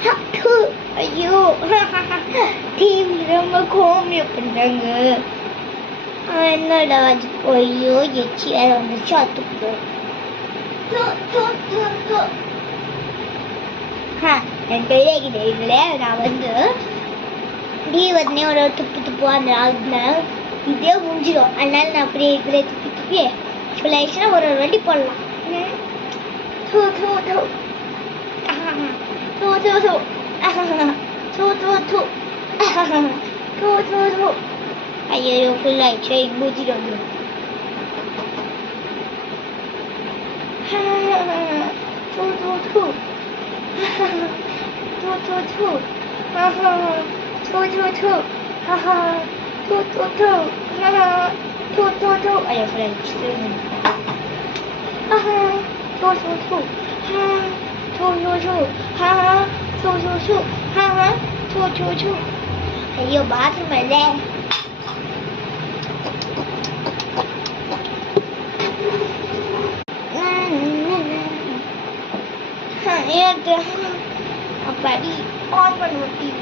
ஐயோ டிவி ரொம்ப கோமியம் பண்றாங்க. என்னடா அது? ஐயோ எச்சி வேற வந்துச்சு. அத்துக்கு என் கையில இதுல நான் வந்து டிவி வந்து ஒரு துப்பு அந்த இதே முடிஞ்சிடும். அதனால நான் அப்படியே இதுல துப்பி ஃபுல் ஆயிடுச்சுன்னா ஒரு வாட்டி போடலாம். ஐயோ ஃபுல் ஆயிடுச்சு. மூஞ்சிட்டு வந்துடும். ஐயோ ஃபுல் ஆயிடுச்சு. ஐயோ பாத்ரூம் இல்ல. அப்படி ஆன் பண்ணுவோம் டிவி.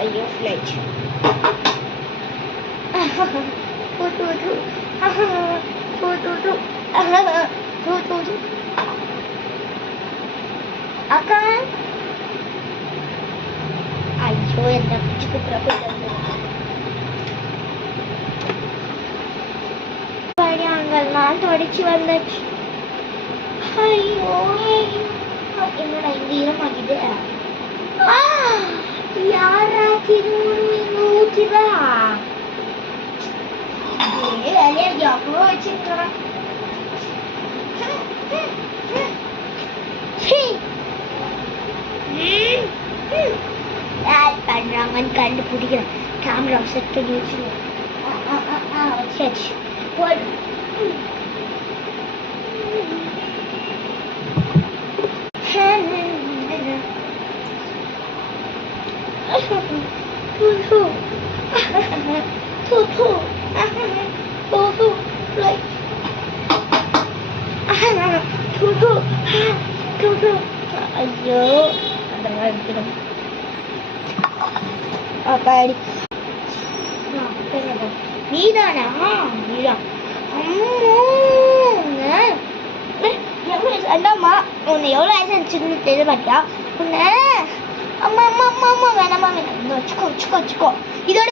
ஐயோ ஃப்ளைட். அக்கா ஐயோ என்ன பிடிச்சி அங்கெல்லாம் தொடச்சி வந்தாச்சு. ஐயோ என்னடா இந்த ஈரமாகிது. யாராச்சு ஊற்றிதா வேலையா அவ்வளோ வச்சிருக்கிறான். பண்றாங்கன்னு கண்டுபிடிக்கிறேன். கேமரா செட் பண்ணி வச்சுருவோம். வச்சாச்சு. ஐயோ அந்த மாதிரி நீதானா? நீதான். அம்மா உன்னை எவ்வளோ ஆயிடுச்சுன்னு தெரிய மாட்டியா? உன்னை அம்மா அம்மா அம்மா அம்மா வேணாமா வேணாம். வச்சுக்கோ வச்சுக்கோ வச்சுக்கோ. இதோட